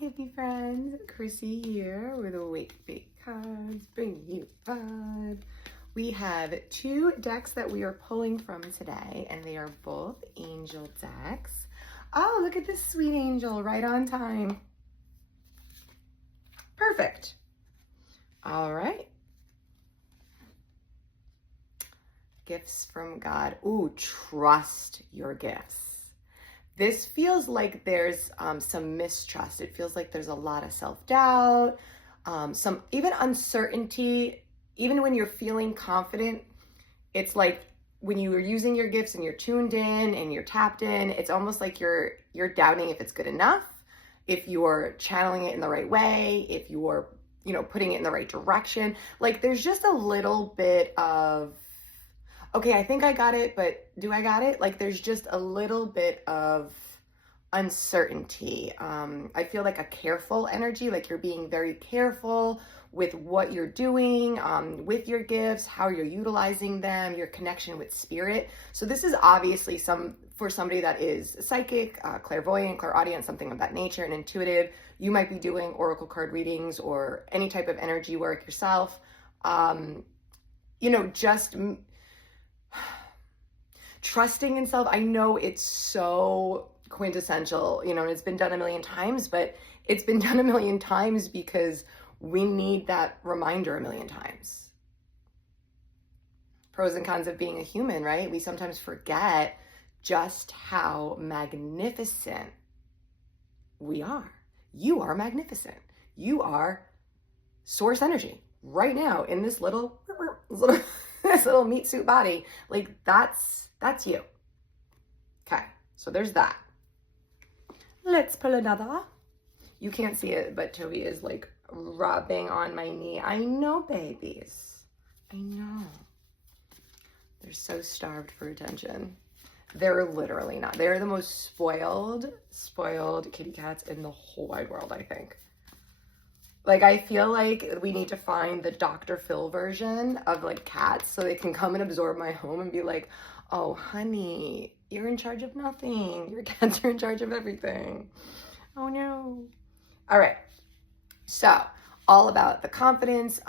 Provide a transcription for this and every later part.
hippie friends, Chrissy here with WakeBakeCards, bringing you fun. We have two decks that we are pulling from today, and they are both angel decks. Oh, look at this sweet angel, right on time. Perfect. All right. Gifts from God. Ooh, trust your gifts. This feels like there's some mistrust. It feels like there's a lot of self-doubt, some even uncertainty. Even when you're feeling confident, it's like when you are using your gifts and you're tuned in and you're tapped in, it's almost like you're doubting if it's good enough, if you're channeling it in the right way, if you're, putting it in the right direction. Like there's just a little bit of, okay, I think I got it, but do I got it? Like there's just a little bit of uncertainty. I feel like a careful energy, like you're being very careful with what you're doing, with your gifts, how you're utilizing them, your connection with spirit. So this is obviously for somebody that is psychic, clairvoyant, clairaudient, something of that nature, and intuitive. You might be doing oracle card readings or any type of energy work yourself. Just trusting in self. I know it's so quintessential, and it's been done a million times, but it's been done a million times because we need that reminder a million times. Pros and cons of being a human, right? We sometimes forget just how magnificent we are. You are magnificent. You are source energy right now in this little this little meat suit body. Like that's you. Okay, so there's that. Let's pull another. You can't see it, but Toby is like rubbing on my knee. I know, babies. I know. They're so starved for attention. They're literally not. They're the most spoiled kitty cats in the whole wide world, I think. Like, I feel like we need to find the Dr. Phil version of like cats so they can come and absorb my home and be like, oh, honey, you're in charge of nothing. Your cats are in charge of everything. Oh no. All right. So all about the confidence,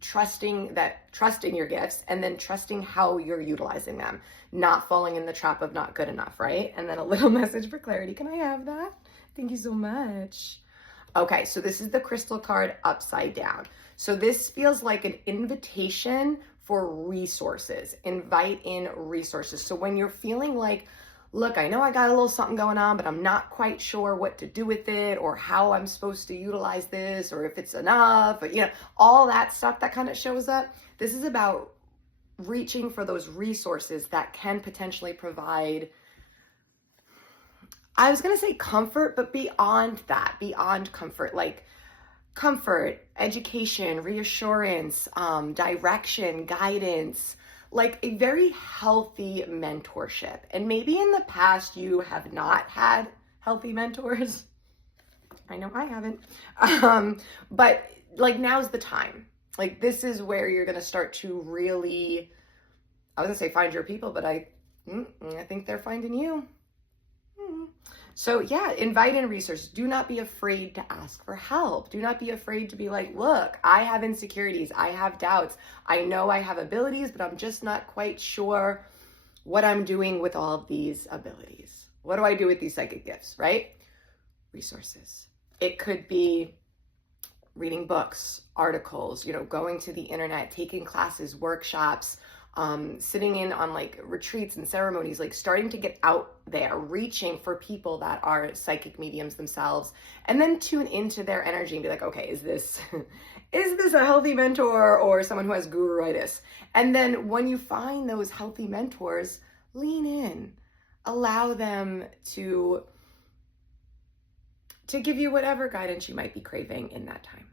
trusting your gifts, and then trusting how you're utilizing them, not falling in the trap of not good enough, right? And then a little message for clarity. Can I have that? Thank you so much. Okay, so this is the crystal card upside down. So this feels like an invitation for resources. Invite in resources. So when you're feeling like, look, I know I got a little something going on, but I'm not quite sure what to do with it or how I'm supposed to utilize this or if it's enough, or, all that stuff that kind of shows up. This is about reaching for those resources that can potentially provide, I was going to say comfort, but beyond that, beyond comfort, like comfort, education, reassurance, direction, guidance, like a very healthy mentorship. And maybe in the past you have not had healthy mentors. I know I haven't. But like now's the time. Like this is where you're going to start to really, I was going to say find your people, but I think they're finding you. So yeah, invite in resources. Do not be afraid to ask for help. Do not be afraid to be like, look, I have insecurities. I have doubts. I know I have abilities, but I'm just not quite sure what I'm doing with all of these abilities. What do I do with these psychic gifts, right? Resources. It could be reading books, articles, going to the internet, taking classes, workshops, sitting in on like retreats and ceremonies, like starting to get out there, reaching for people that are psychic mediums themselves, and then tune into their energy and be like, okay, is this a healthy mentor or someone who has guru-itis? And then when you find those healthy mentors, lean in, allow them to give you whatever guidance you might be craving in that time.